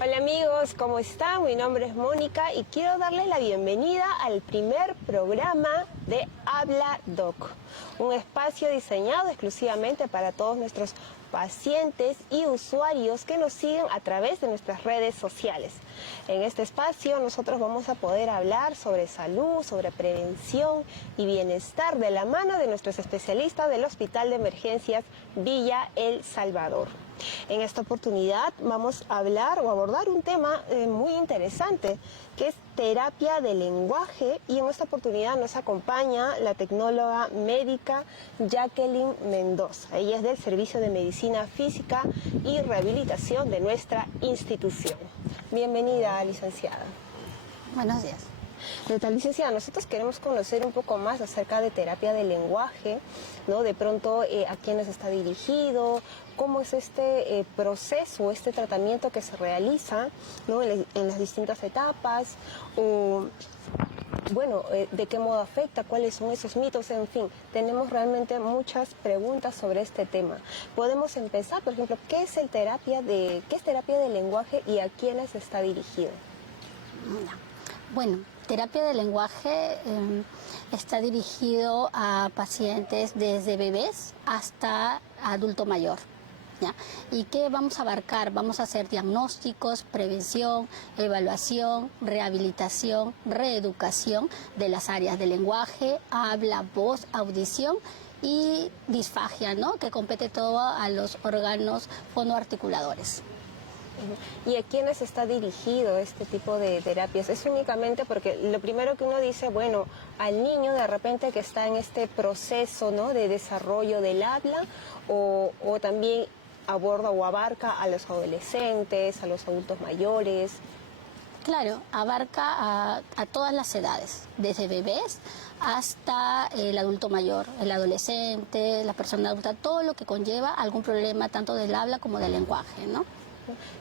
Hola amigos, ¿cómo están? Mi nombre es Mónica y quiero darles la bienvenida al primer programa de Habla Doc, un espacio diseñado exclusivamente para todos nuestros pacientes y usuarios que nos siguen a través de nuestras redes sociales. En este espacio nosotros vamos a poder hablar sobre salud, sobre prevención y bienestar de la mano de nuestros especialistas del Hospital de Emergencias Villa El Salvador. En esta oportunidad vamos a hablar o abordar un tema muy interesante, que es terapia del lenguaje, y en esta oportunidad nos acompaña la tecnóloga médica Jacqueline Mendoza. Ella es del Servicio de Medicina Física y Rehabilitación de nuestra institución. Bienvenida, licenciada. Buenos días. Licenciada, nosotros queremos conocer un poco más acerca de terapia del lenguaje, ¿no? De pronto, a quiénes está dirigido, cómo es este proceso, este tratamiento que se realiza, ¿no? en las distintas etapas, o bueno, de qué modo afecta, cuáles son esos mitos, en fin, tenemos realmente muchas preguntas sobre este tema. Podemos empezar, por ejemplo, ¿qué es terapia del lenguaje y a quiénes está dirigido? Bueno, terapia del lenguaje está dirigido a pacientes desde bebés hasta adulto mayor, ¿ya? ¿Y qué vamos a abarcar? Vamos a hacer diagnósticos, prevención, evaluación, rehabilitación, reeducación de las áreas del lenguaje, habla, voz, audición y disfagia, ¿no? Que compete todo a los órganos fonoarticuladores. ¿Y a quiénes está dirigido este tipo de terapias? Es únicamente porque lo primero que uno dice, bueno, al niño de repente que está en este proceso, ¿no?, de desarrollo del habla, o también aborda o abarca a los adolescentes, a los adultos mayores. Claro, abarca a todas las edades, desde bebés hasta el adulto mayor, el adolescente, la persona adulta, todo lo que conlleva algún problema tanto del habla como del lenguaje, ¿no?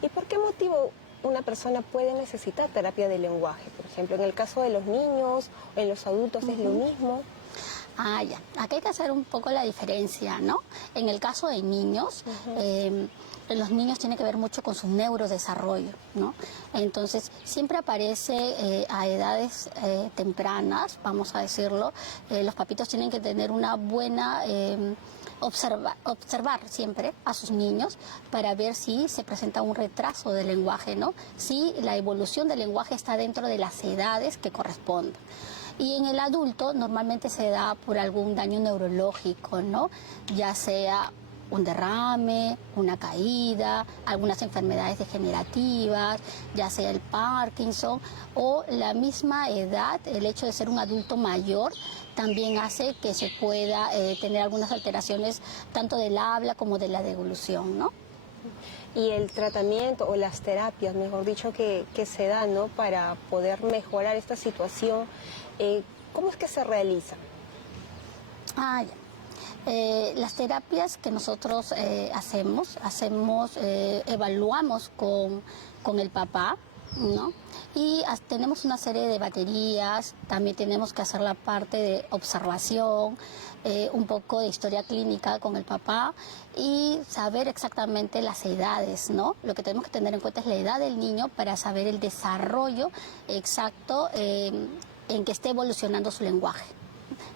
¿Y por qué motivo una persona puede necesitar terapia de lenguaje? Por ejemplo, en el caso de los niños o en los adultos, ¿es lo mismo? Ah, ya. Aquí hay que hacer un poco la diferencia, ¿no? En el caso de niños, los niños tienen que ver mucho con su neurodesarrollo, ¿no? Entonces, siempre aparece a edades tempranas, vamos a decirlo, los papitos tienen que tener una buena... observar siempre a sus niños para ver si se presenta un retraso del lenguaje, ¿no? Si la evolución del lenguaje está dentro de las edades que corresponden. Y en el adulto normalmente se da por algún daño neurológico, ¿no? Ya sea un derrame, una caída, algunas enfermedades degenerativas, ya sea el Parkinson o la misma edad, el hecho de ser un adulto mayor también hace que se pueda tener algunas alteraciones tanto del habla como de la deglución, ¿no? Y el tratamiento o las terapias, mejor dicho, que se dan, ¿no?, para poder mejorar esta situación, ¿cómo es que se realizan? Las terapias que nosotros evaluamos con el papá, ¿no? Y tenemos una serie de baterías, también tenemos que hacer la parte de observación, un poco de historia clínica con el papá y saber exactamente las edades, ¿no? Lo que tenemos que tener en cuenta es la edad del niño para saber el desarrollo exacto en que esté evolucionando su lenguaje,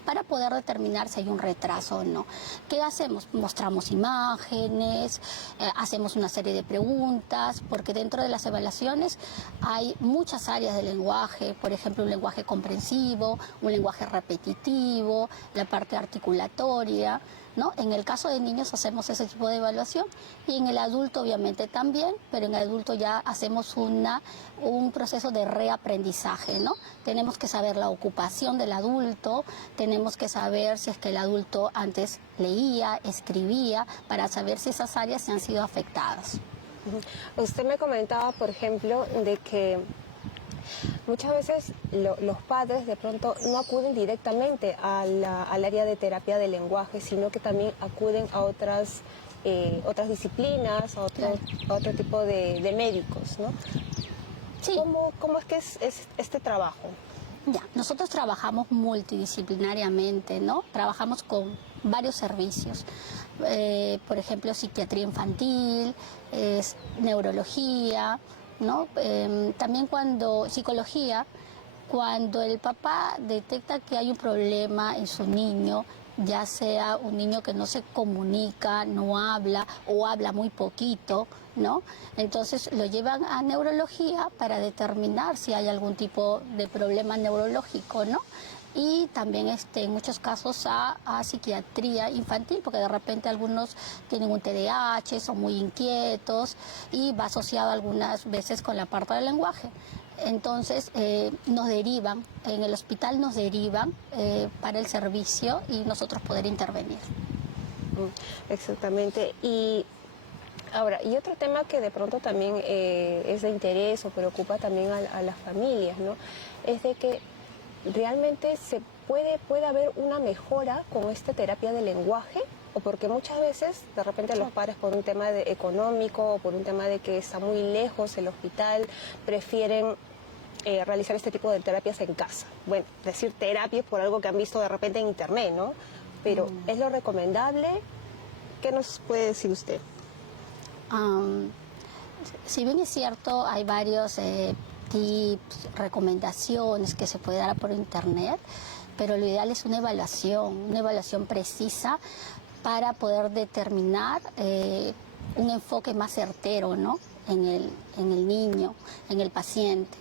para poder determinar si hay un retraso o no. ¿Qué hacemos? Mostramos imágenes, hacemos una serie de preguntas, porque dentro de las evaluaciones hay muchas áreas del lenguaje, por ejemplo, un lenguaje comprensivo, un lenguaje repetitivo, la parte articulatoria, ¿no? En el caso de niños hacemos ese tipo de evaluación y en el adulto obviamente también, pero en el adulto ya hacemos un proceso de reaprendizaje, ¿no? Tenemos que saber la ocupación del adulto, tenemos que saber si es que el adulto antes leía, escribía, para saber si esas áreas se han sido afectadas. Usted me comentaba, por ejemplo, de que muchas veces los padres de pronto no acuden directamente al área de terapia del lenguaje, sino que también acuden a otras disciplinas, a otro tipo de médicos, ¿no? Sí. ¿Cómo es que es este trabajo? Ya, nosotros trabajamos multidisciplinariamente, ¿no? Trabajamos con varios servicios. Por ejemplo, psiquiatría infantil, neurología, ¿no? También cuando, psicología, cuando el papá detecta que hay un problema en su niño, ya sea un niño que no se comunica, no habla o habla muy poquito, ¿no? Entonces lo llevan a neurología para determinar si hay algún tipo de problema neurológico, ¿no? Y también en muchos casos a psiquiatría infantil, porque de repente algunos tienen un TDAH, son muy inquietos y va asociado algunas veces con la parte del lenguaje. Entonces nos derivan, en el hospital nos derivan para el servicio y nosotros poder intervenir. Exactamente. Y ahora, y otro tema que de pronto también es de interés o preocupa también a las familias, ¿no? Es de que realmente puede haber una mejora con esta terapia de lenguaje, o porque muchas veces de repente los padres por un tema económico o por un tema de que está muy lejos el hospital prefieren realizar este tipo de terapias en casa. Bueno, decir terapias por algo que han visto de repente en internet, ¿no? Pero ¿es lo recomendable? ¿Qué nos puede decir usted? Si bien es cierto, hay varios tips, recomendaciones que se puede dar por internet, pero lo ideal es una evaluación precisa para poder determinar un enfoque más certero, ¿no? en el niño, en el paciente.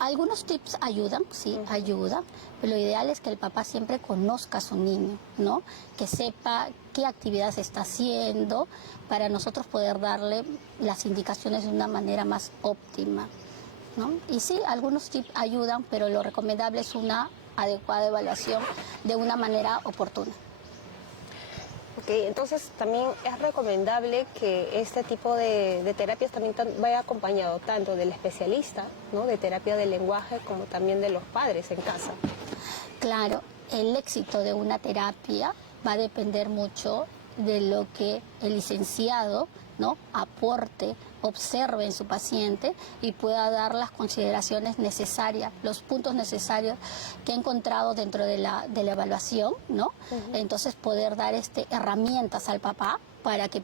Algunos tips ayudan, sí, ayudan, pero lo ideal es que el papá siempre conozca a su niño, ¿no? Que sepa qué actividades está haciendo para nosotros poder darle las indicaciones de una manera más óptima, ¿no? Y sí, algunos tips ayudan, pero lo recomendable es una adecuada evaluación de una manera oportuna. Ok, entonces también es recomendable que este tipo de terapias también vaya acompañado tanto del especialista, ¿no? De terapia del lenguaje, como también de los padres en casa. Claro, el éxito de una terapia va a depender mucho de lo que el licenciado, ¿no? aporte, observe en su paciente y pueda dar las consideraciones necesarias, los puntos necesarios que ha encontrado dentro de la evaluación, ¿no? Entonces poder dar herramientas al papá para que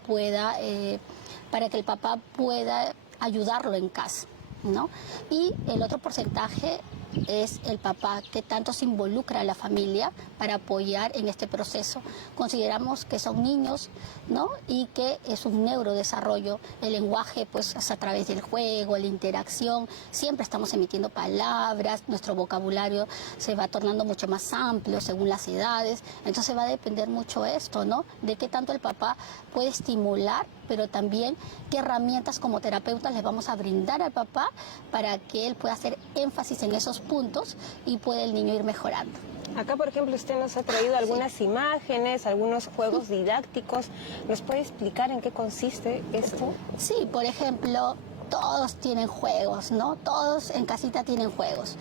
el papá pueda ayudarlo en casa, ¿no? Y el otro porcentaje es el papá, que tanto se involucra a la familia para apoyar en este proceso. Consideramos que son niños, ¿no? Y que es un neurodesarrollo. El lenguaje, pues, es a través del juego, la interacción. Siempre estamos emitiendo palabras, nuestro vocabulario se va tornando mucho más amplio según las edades. Entonces va a depender mucho esto, ¿no? De qué tanto el papá puede estimular, pero también qué herramientas como terapeutas le vamos a brindar al papá para que él pueda hacer énfasis en esos puntos y pueda el niño ir mejorando. Acá, por ejemplo, usted nos ha traído algunas imágenes, algunos juegos didácticos. ¿Nos puede explicar en qué consiste esto? Sí, por ejemplo, todos tienen juegos, ¿no? Todos en casita tienen juegos,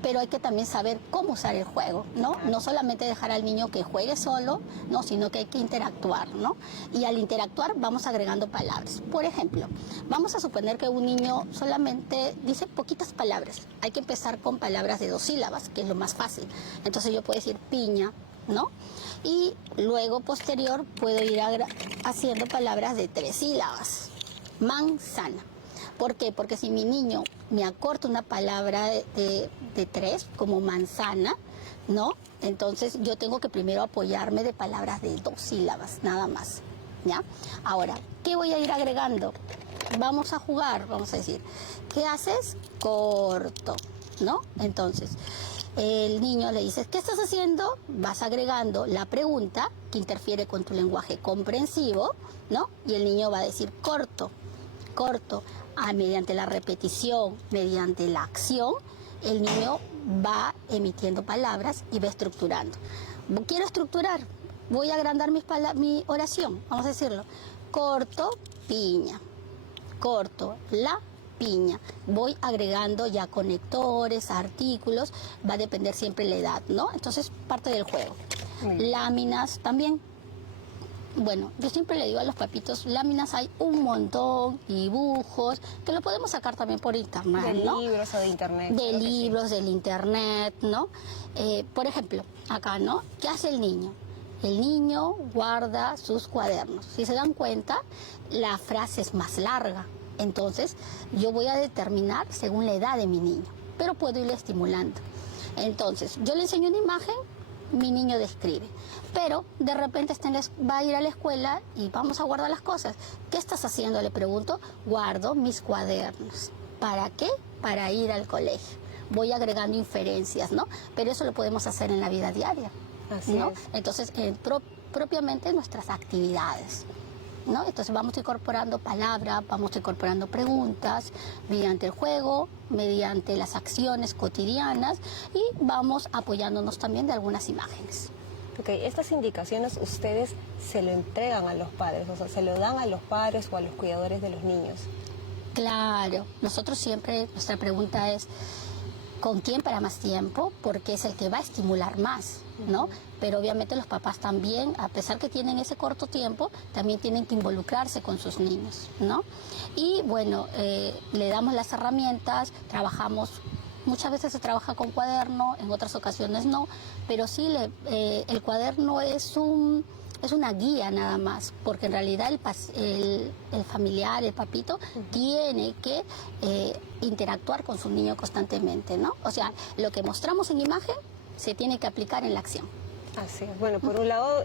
pero hay que también saber cómo usar el juego, ¿no? No solamente dejar al niño que juegue solo, ¿no? Sino que hay que interactuar, ¿no? Y al interactuar vamos agregando palabras. Por ejemplo, vamos a suponer que un niño solamente dice poquitas palabras. Hay que empezar con palabras de 2 sílabas, que es lo más fácil. Entonces yo puedo decir piña, ¿no? Y luego, posterior, puedo ir haciendo palabras de 3 sílabas. Manzana. ¿Por qué? Porque si mi niño me acorta una palabra de 3, como manzana, ¿no? Entonces yo tengo que primero apoyarme de palabras de 2 sílabas, nada más, ¿ya? Ahora, ¿qué voy a ir agregando? Vamos a jugar, vamos a decir, ¿qué haces? Corto, ¿no? Entonces, el niño le dices, ¿qué estás haciendo? Vas agregando la pregunta que interfiere con tu lenguaje comprensivo, ¿no? Y el niño va a decir corto. Mediante la repetición, mediante la acción, el niño va emitiendo palabras y va estructurando. Quiero estructurar, voy a agrandar mi oración, vamos a decirlo. Corto, piña. Corto, la piña. Voy agregando ya conectores, artículos, va a depender siempre la edad, ¿no? Entonces, parte del juego. Láminas también. Bueno, yo siempre le digo a los papitos, láminas hay un montón, dibujos, que lo podemos sacar también por internet, ¿no? De libros o de internet. De libros, del internet, ¿no? Por ejemplo, acá, ¿no? ¿Qué hace el niño? el niño guarda sus cuadernos. Si se dan cuenta, la frase es más larga. Entonces, yo voy a determinar según la edad de mi niño, pero puedo irle estimulando. Entonces, yo le enseño una imagen, mi niño describe, pero de repente va a ir a la escuela y vamos a guardar las cosas. ¿Qué estás haciendo?, le pregunto. Guardo mis cuadernos. ¿Para qué? Para ir al colegio. Voy agregando inferencias, ¿no? Pero eso lo podemos hacer en la vida diaria, ¿no? Así es. Entonces, propiamente nuestras actividades, ¿no? Entonces vamos incorporando palabras, vamos incorporando preguntas mediante el juego, mediante las acciones cotidianas y vamos apoyándonos también de algunas imágenes. Ok, estas indicaciones ustedes se lo entregan a los padres, o sea, se lo dan a los padres o a los cuidadores de los niños. Claro, nosotros siempre, nuestra pregunta es, ¿con quién para más tiempo? Porque es el que va a estimular más, ¿no? Pero obviamente los papás también, a pesar que tienen ese corto tiempo, también tienen que involucrarse con sus niños, ¿no? Y bueno, le damos las herramientas, trabajamos, muchas veces se trabaja con cuaderno, en otras ocasiones no, pero sí el cuaderno es una guía nada más, porque en realidad el familiar, el papito, tiene que interactuar con su niño constantemente, ¿no? O sea, lo que mostramos en imagen se tiene que aplicar en la acción. Así es. Bueno, por un lado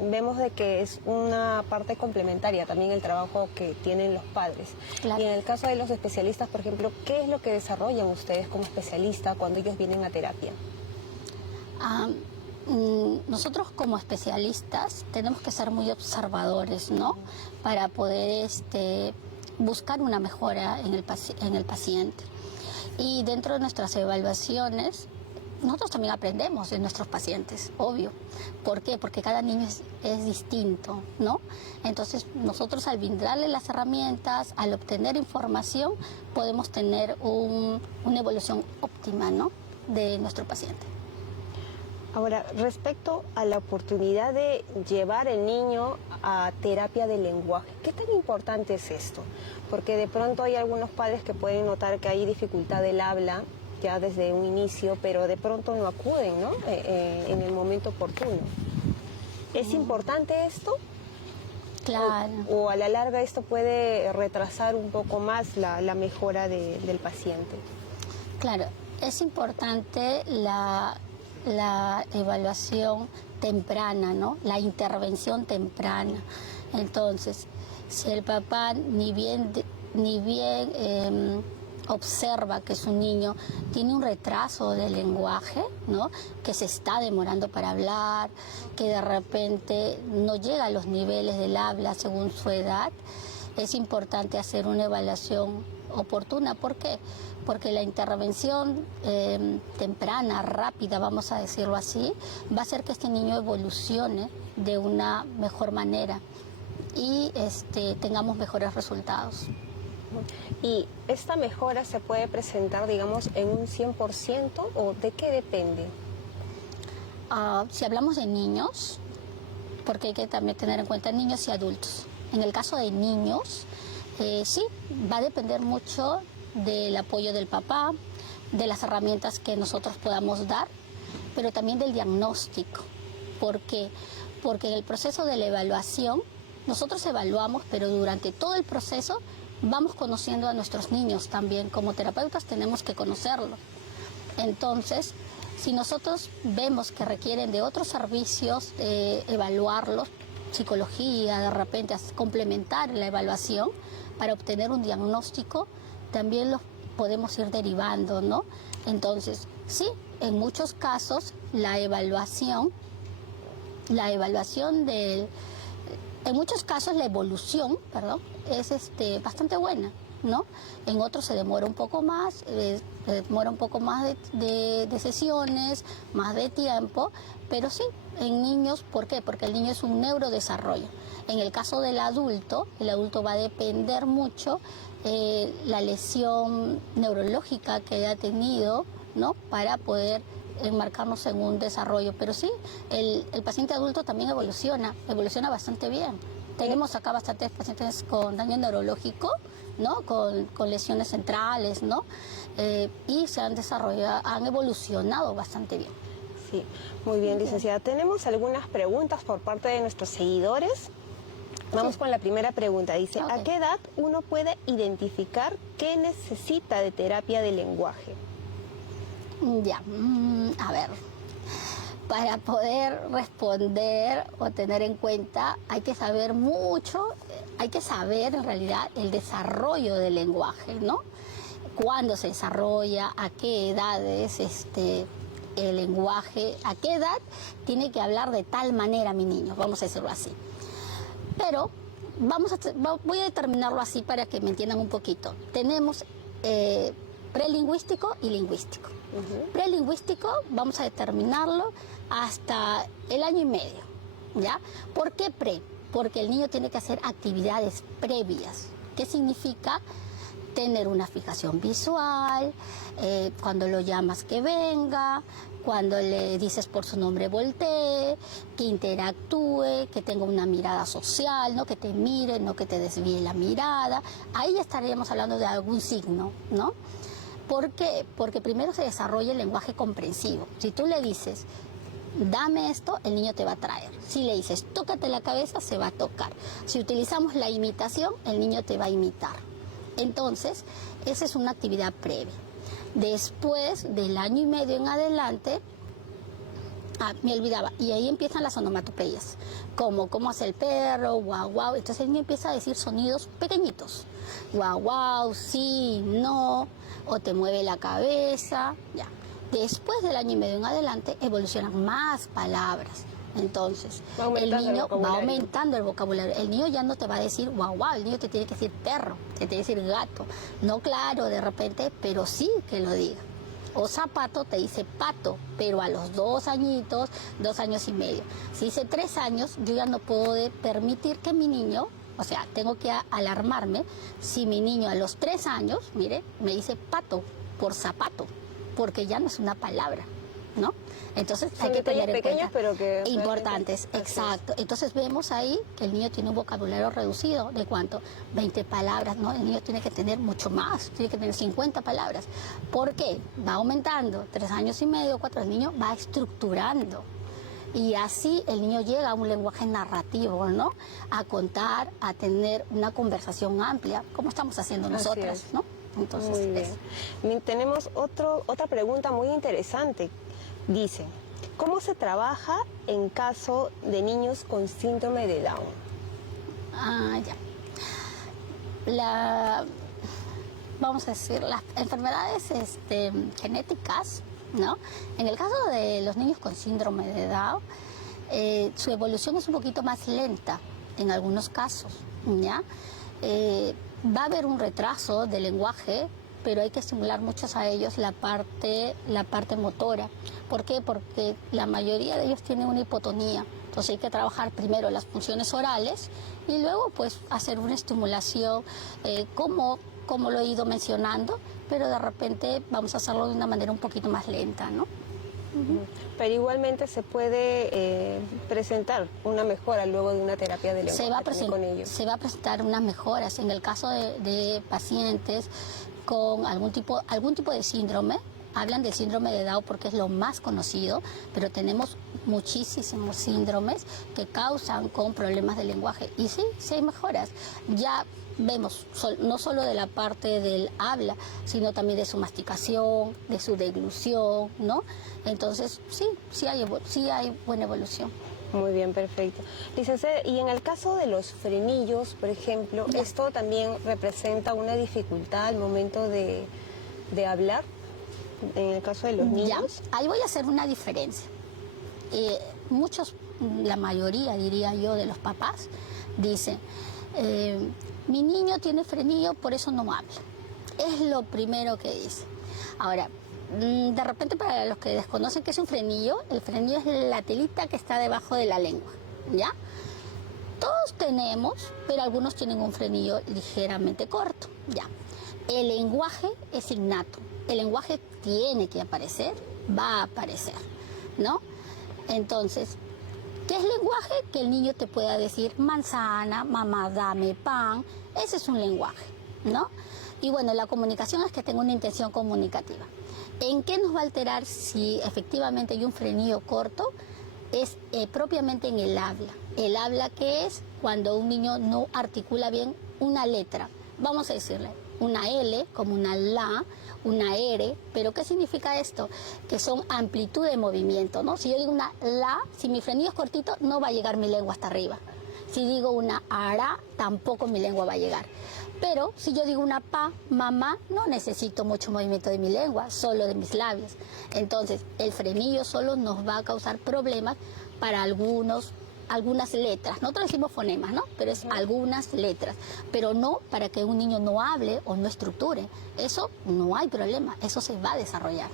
vemos de que es una parte complementaria también el trabajo que tienen los padres. Claro. Y en el caso de los especialistas, por ejemplo, ¿qué es lo que desarrollan ustedes como especialista cuando ellos vienen a terapia? Nosotros como especialistas tenemos que ser muy observadores, ¿no? Para poder buscar una mejora en el paciente. Y dentro de nuestras evaluaciones, nosotros también aprendemos de nuestros pacientes, obvio. ¿Por qué? Porque cada niño es distinto, ¿no? Entonces, nosotros al brindarle las herramientas, al obtener información, podemos tener una evolución óptima, ¿no?, de nuestro paciente. Ahora, respecto a la oportunidad de llevar al niño a terapia de lenguaje, ¿qué tan importante es esto? Porque de pronto hay algunos padres que pueden notar que hay dificultad del habla ya desde un inicio, pero de pronto no acuden, ¿no? En el momento oportuno. ¿Es importante esto? Claro. O a la larga esto puede retrasar un poco más la mejora del paciente. Claro, es importante la evaluación temprana, ¿no? La intervención temprana. Entonces, si el papá ni bien observa que su niño tiene un retraso de lenguaje, ¿no?, que se está demorando para hablar, que de repente no llega a los niveles del habla según su edad, es importante hacer una evaluación oportuna. ¿Por qué? Porque la intervención temprana, rápida, vamos a decirlo así, va a hacer que este niño evolucione de una mejor manera y tengamos mejores resultados. ¿Y esta mejora se puede presentar, digamos, en un 100% o de qué depende? Si hablamos de niños, porque hay que también tener en cuenta niños y adultos. En el caso de niños, sí, va a depender mucho del apoyo del papá, de las herramientas que nosotros podamos dar, pero también del diagnóstico. ¿Por qué? Porque en el proceso de la evaluación, nosotros evaluamos, pero durante todo el proceso vamos conociendo a nuestros niños también. Como terapeutas tenemos que conocerlos. Entonces, si nosotros vemos que requieren de otros servicios, evaluarlos, psicología, de repente complementar la evaluación para obtener un diagnóstico, también los podemos ir derivando, ¿no? Entonces, sí, en muchos casos en muchos casos la evolución, es bastante buena, ¿no? En otros se demora un poco más, de sesiones, más de tiempo, pero sí, en niños, ¿por qué? Porque el niño es un neurodesarrollo. En el caso del adulto, el adulto va a depender mucho la lesión neurológica que haya tenido, ¿no?, para poder enmarcarnos en un desarrollo. Pero sí, el paciente adulto también evoluciona bastante bien. Tenemos acá bastantes pacientes con daño neurológico, ¿no?, con lesiones centrales, ¿no? Y han evolucionado bastante bien. Sí, muy bien, licenciada. Tenemos algunas preguntas por parte de nuestros seguidores. Vamos con la primera pregunta. Dice, ¿a qué edad uno puede identificar qué necesita de terapia de lenguaje? Ya, a ver, para poder responder o tener en cuenta hay que saber mucho, hay que saber en realidad el desarrollo del lenguaje, ¿no? Cuándo se desarrolla, a qué edades el lenguaje, a qué edad tiene que hablar de tal manera mi niño, vamos a decirlo así. Pero voy a determinarlo así para que me entiendan un poquito. Tenemos prelingüístico y lingüístico. Prelingüístico vamos a determinarlo hasta el año y medio, ¿ya? ¿Por qué pre? Porque el niño tiene que hacer actividades previas. ¿Qué significa? Tener una fijación visual, cuando lo llamas que venga, cuando le dices por su nombre voltee, que interactúe, que tenga una mirada social, no que te mire, no que te desvíe la mirada. Ahí ya estaríamos hablando de algún signo, ¿no? ¿Por qué? Porque primero se desarrolla el lenguaje comprensivo. Si tú le dices, dame esto, el niño te va a traer. Si le dices, tócate la cabeza, se va a tocar. Si utilizamos la imitación, el niño te va a imitar. Entonces, esa es una actividad previa. Después del año y medio en adelante, me olvidaba, y ahí empiezan las onomatopeyas, como cómo hace el perro, guau, guau. Entonces el niño empieza a decir sonidos pequeñitos, guau, guau, sí, no, o te mueve la cabeza, ya. Después del año y medio en adelante evolucionan más palabras. Entonces, el niño va aumentando el vocabulario. El niño ya no te va a decir guau, guau, el niño te tiene que decir perro, te tiene que decir gato. No claro de repente, pero sí que lo diga. O zapato te dice pato, pero a los 2 añitos, 2 años y medio. Si dice 3 años, yo ya no puedo permitir que mi niño, o sea, tengo que alarmarme si mi niño a los 3 años, mire, me dice pato por zapato, porque ya no es una palabra, ¿no? Entonces hay que tener en cuenta, pero que importantes, exacto. Entonces vemos ahí que el niño tiene un vocabulario reducido, ¿de cuánto? 20 palabras, ¿no? El niño tiene que tener mucho más, tiene que tener 50 palabras. ¿Por qué? Va aumentando, 3 años y medio, 4, el niño va estructurando. Y así el niño llega a un lenguaje narrativo, ¿no? A contar, a tener una conversación amplia, como estamos haciendo nosotras, ¿no? Entonces, muy bien. Tenemos otra pregunta muy interesante. Dice, ¿cómo se trabaja en caso de niños con síndrome de Down? Vamos a decir, las enfermedades genéticas, ¿no? En el caso de los niños con síndrome de Down, su evolución es un poquito más lenta en algunos casos, ¿ya? Va a haber un retraso del lenguaje, pero hay que estimular muchos a ellos la parte motora. ¿Por qué? Porque la mayoría de ellos tienen una hipotonía. Entonces hay que trabajar primero las funciones orales y luego pues hacer una estimulación como lo he ido mencionando, pero de repente vamos a hacerlo de una manera un poquito más lenta, ¿no? Pero igualmente se puede presentar una mejora luego de una terapia de lenguaje con ellos. Se va a presentar unas mejoras en el caso de pacientes con algún tipo de síndrome. Hablan del síndrome de Down porque es lo más conocido, pero tenemos muchísimos síndromes que causan con problemas de lenguaje. Y sí hay mejoras. Ya vemos no solo de la parte del habla, sino también de su masticación, de su deglución, ¿no? Entonces, sí hay buena evolución. Muy bien, perfecto. Licenciada, y en el caso de los frenillos, por ejemplo, ¿esto también representa una dificultad al momento de hablar? En el caso de los niños. Ahí voy a hacer una diferencia. La mayoría, diría yo, de los papás dicen, mi niño tiene frenillo, por eso no habla. Es lo primero que dice. Ahora, de repente para los que desconocen qué es un frenillo, el frenillo es la telita que está debajo de la lengua, ¿ya? Todos tenemos, pero algunos tienen un frenillo ligeramente corto, ¿ya? El lenguaje es innato, el lenguaje tiene que aparecer, va a aparecer, ¿no? Entonces, ¿qué es lenguaje? Que el niño te pueda decir manzana, mamá, dame pan, ese es un lenguaje, ¿no? Y bueno, la comunicación es que tenga una intención comunicativa. ¿En qué nos va a alterar si efectivamente hay un frenillo corto? Es propiamente en el habla. El habla, que es cuando un niño no articula bien una letra. Vamos a decirle una L como una la, una R, pero ¿qué significa esto? Que son amplitud de movimiento, ¿no? Si yo digo una la, si mi frenillo es cortito, no va a llegar mi lengua hasta arriba. Si digo una ara, tampoco mi lengua va a llegar. Pero si yo digo una pa, mamá, no necesito mucho movimiento de mi lengua, solo de mis labios. Entonces, el frenillo solo nos va a causar problemas para algunas letras. Nosotros decimos fonemas, ¿no? Pero es algunas letras. Pero no para que un niño no hable o no estructure. Eso no hay problema, eso se va a desarrollar.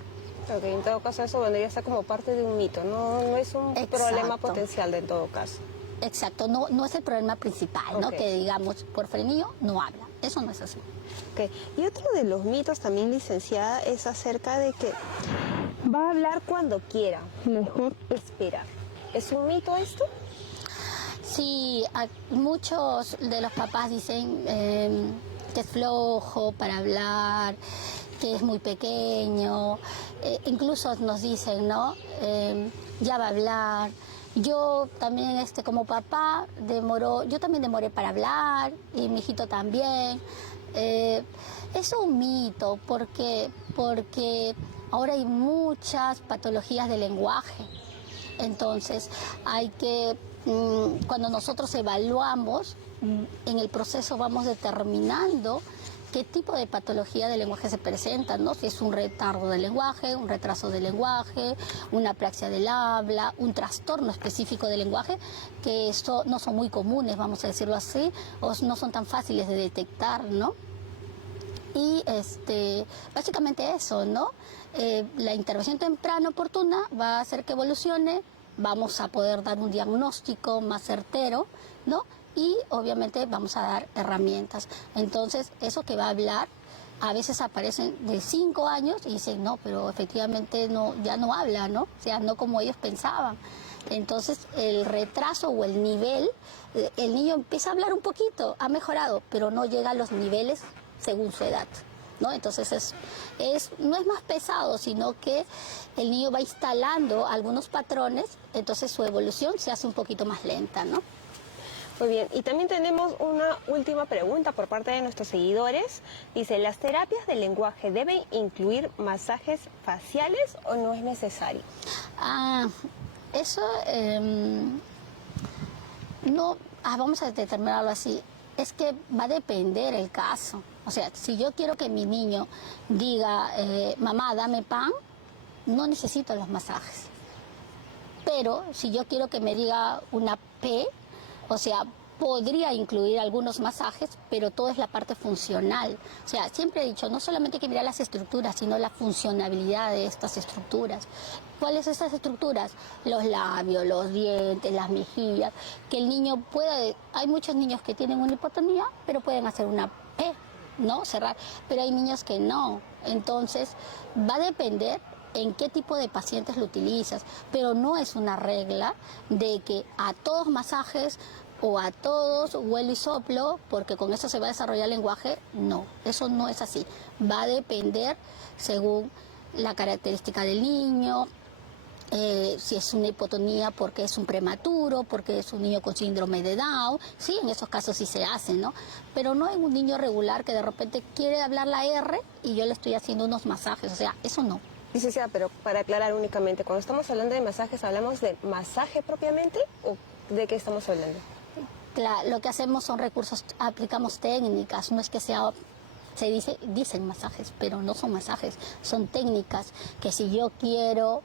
Ok, en todo caso eso vendría a ser como parte de un mito, no es un problema potencial de en todo caso. Exacto, no es el problema principal, ¿no? Que digamos, por frenillo no habla. Eso no es así. Okay. Y otro de los mitos también, licenciada, es acerca de que va a hablar cuando quiera, mejor esperar. ¿Es un mito esto? Sí, muchos de los papás dicen que es flojo para hablar, que es muy pequeño, incluso nos dicen, ¿no? Ya va a hablar. Yo también, como papá, yo también demoré para hablar, y mi hijito también. Es un mito, porque ahora hay muchas patologías del lenguaje. Entonces, cuando nosotros evaluamos, en el proceso vamos determinando qué tipo de patología del lenguaje se presenta, ¿no? Si es un retardo del lenguaje, un retraso del lenguaje, una apraxia del habla, un trastorno específico del lenguaje, que esto no son muy comunes, vamos a decirlo así, o no son tan fáciles de detectar, ¿no? Y básicamente eso, ¿no? La intervención temprana oportuna va a hacer que evolucione, vamos a poder dar un diagnóstico más certero, ¿no? Y obviamente vamos a dar herramientas. Entonces, eso que va a hablar, a veces aparecen de 5 años y dicen, no, pero efectivamente ya no habla, ¿no? O sea, no como ellos pensaban. Entonces, el retraso o el nivel, el niño empieza a hablar un poquito, ha mejorado, pero no llega a los niveles según su edad, ¿no? Entonces, no es más pesado, sino que el niño va instalando algunos patrones, entonces su evolución se hace un poquito más lenta, ¿no? Muy bien, y también tenemos una última pregunta por parte de nuestros seguidores. Dice, ¿las terapias del lenguaje deben incluir masajes faciales o no es necesario? Eso no, vamos a determinarlo así. Es que va a depender el caso. O sea, si yo quiero que mi niño diga, mamá, dame pan, no necesito los masajes. Pero si yo quiero que me diga una P, o sea, podría incluir algunos masajes, pero todo es la parte funcional. O sea, siempre he dicho, no solamente hay que mirar las estructuras, sino la funcionabilidad de estas estructuras. ¿Cuáles son estas estructuras? Los labios, los dientes, las mejillas, que el niño pueda... Hay muchos niños que tienen una hipotonía, pero pueden hacer una P, ¿no? Cerrar. Pero hay niños que no. Entonces, va a depender en qué tipo de pacientes lo utilizas, pero no es una regla de que a todos masajes o a todos huelo y soplo, porque con eso se va a desarrollar el lenguaje. No, eso no es así. Va a depender según la característica del niño, si es una hipotonía porque es un prematuro, porque es un niño con síndrome de Down, sí, en esos casos sí se hace, ¿no? Pero no en un niño regular que de repente quiere hablar la R y yo le estoy haciendo unos masajes, o sea, eso no. Licenciada, pero para aclarar únicamente, cuando estamos hablando de masajes, ¿hablamos de masaje propiamente o de qué estamos hablando? Claro, lo que hacemos son recursos, aplicamos técnicas, no es que sea... dicen masajes, pero no son masajes, son técnicas que si yo quiero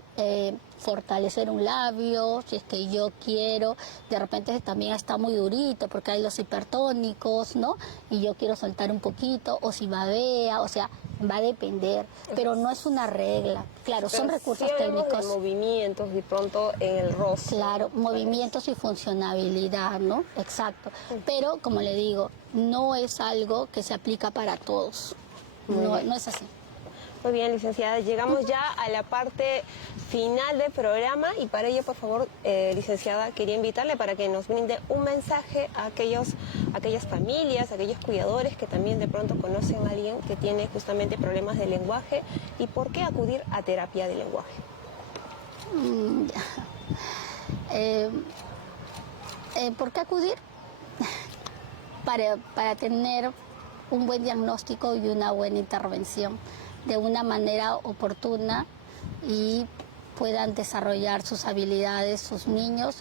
fortalecer un labio, si es que yo quiero, de repente también está muy durito porque hay los hipertónicos, ¿no? Y yo quiero soltar un poquito, o si babea, o sea, va a depender, pero no es una regla. Claro, pero son recursos técnicos. De movimientos de pronto en el rostro. Claro, movimientos y funcionabilidad, ¿no? Exacto. Pero, como le digo, no es algo que se aplica para todos. No es así. Muy bien, licenciada, llegamos ya a la parte final del programa y para ello, por favor, licenciada, quería invitarle para que nos brinde un mensaje a aquellas familias, a aquellos cuidadores que también de pronto conocen a alguien que tiene justamente problemas de lenguaje y por qué acudir a terapia de lenguaje. ¿Por qué acudir? Para tener un buen diagnóstico y una buena intervención de una manera oportuna y puedan desarrollar sus habilidades, sus niños,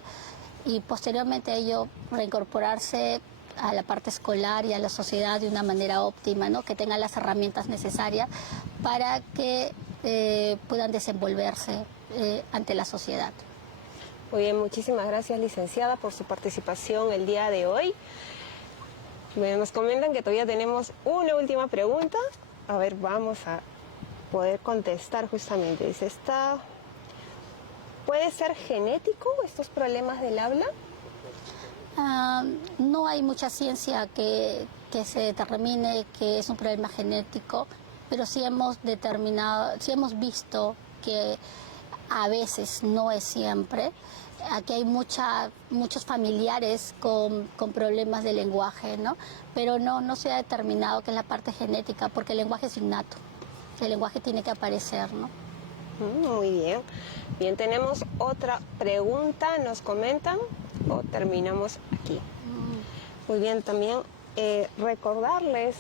y posteriormente a ello reincorporarse a la parte escolar y a la sociedad de una manera óptima, ¿no? Que tengan las herramientas necesarias para que puedan desenvolverse ante la sociedad. Muy bien, muchísimas gracias, licenciada, por su participación el día de hoy. Bueno, nos comentan que todavía tenemos una última pregunta. A ver, vamos a poder contestar justamente. Dice, ¿puede ser genético estos problemas del habla? No hay mucha ciencia que se determine que es un problema genético, pero sí hemos visto que a veces, no es siempre. Aquí hay muchos familiares con problemas de lenguaje, ¿no? Pero no se ha determinado que es la parte genética, porque el lenguaje es innato. El lenguaje tiene que aparecer, ¿no? Muy bien. Bien, tenemos otra pregunta, nos comentan, o terminamos aquí. Muy bien, también recordarles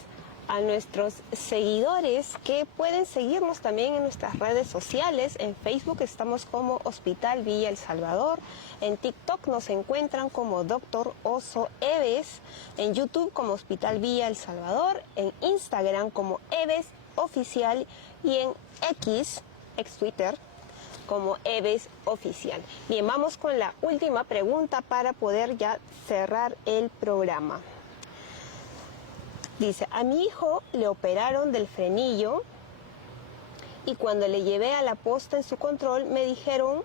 a nuestros seguidores que pueden seguirnos también en nuestras redes sociales. En Facebook estamos como Hospital Villa El Salvador, en TikTok nos encuentran como Dr. Oso Eves, en YouTube como Hospital Villa El Salvador, en Instagram como Eves Oficial y en ex Twitter como Eves Oficial. Bien, vamos con la última pregunta para poder ya cerrar el programa. Dice, a mi hijo le operaron del frenillo y cuando le llevé a la posta en su control me dijeron,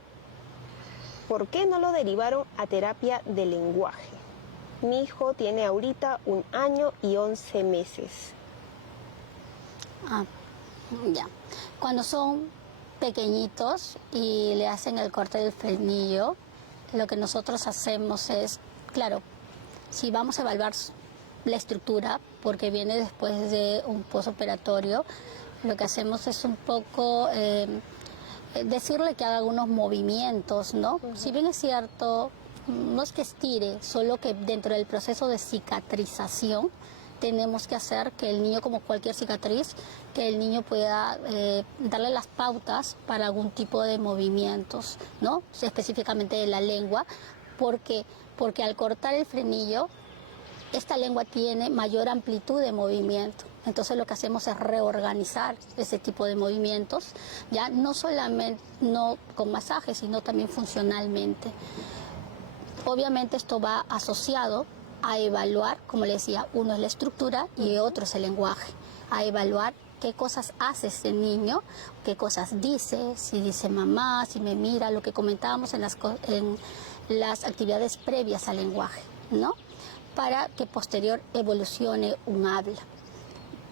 ¿por qué no lo derivaron a terapia de lenguaje? Mi hijo tiene ahorita 1 año y 11 meses. Ya. Cuando son pequeñitos y le hacen el corte del frenillo, lo que nosotros hacemos es, claro, si vamos a evaluar la estructura, porque viene después de un postoperatorio, lo que hacemos es un poco decirle que haga algunos movimientos, ¿no? Si bien es cierto, no es que estire, solo que dentro del proceso de cicatrización tenemos que hacer que el niño, como cualquier cicatriz, que el niño pueda darle las pautas para algún tipo de movimientos, ¿no? Específicamente de la lengua, porque al cortar el frenillo, esta lengua tiene mayor amplitud de movimiento. Entonces lo que hacemos es reorganizar ese tipo de movimientos, ya no solamente no con masaje, sino también funcionalmente. Obviamente esto va asociado a evaluar, como le decía, uno es la estructura y otro es el lenguaje, a evaluar qué cosas hace ese niño, qué cosas dice, si dice mamá, si me mira, lo que comentábamos en las actividades previas al lenguaje, ¿no? Para que posterior evolucione un habla.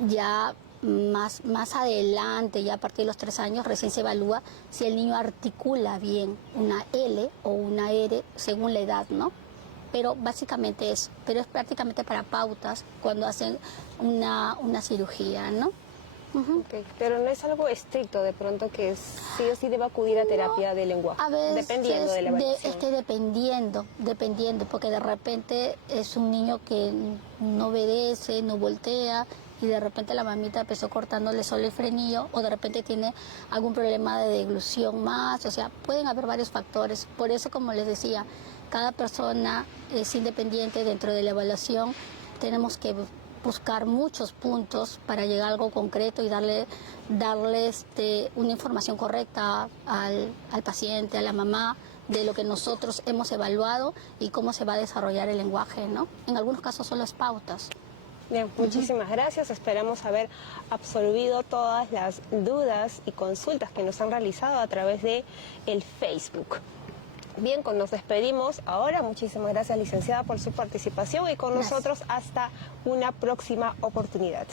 Ya más adelante, ya a partir de los 3 años, recién se evalúa si el niño articula bien una L o una R según la edad, ¿no? Pero básicamente es, pero es prácticamente para pautas cuando hacen una cirugía, ¿no? Okay. Pero no es algo estricto de pronto que sí o sí debe acudir a terapia de lenguaje, a veces dependiendo de la evaluación. Es que dependiendo, porque de repente es un niño que no obedece, no voltea, y de repente la mamita empezó cortándole solo el frenillo, o de repente tiene algún problema de deglución más, o sea, pueden haber varios factores. Por eso, como les decía, cada persona es independiente dentro de la evaluación, tenemos que buscar muchos puntos para llegar a algo concreto y darle una información correcta al paciente, a la mamá, de lo que nosotros hemos evaluado y cómo se va a desarrollar el lenguaje, ¿no? En algunos casos solo es pautas. Bien, muchísimas gracias. Esperamos haber absolvido todas las dudas y consultas que nos han realizado a través de el Facebook. Bien, nos despedimos ahora. Muchísimas gracias, licenciada, por su participación y con nosotros hasta una próxima oportunidad.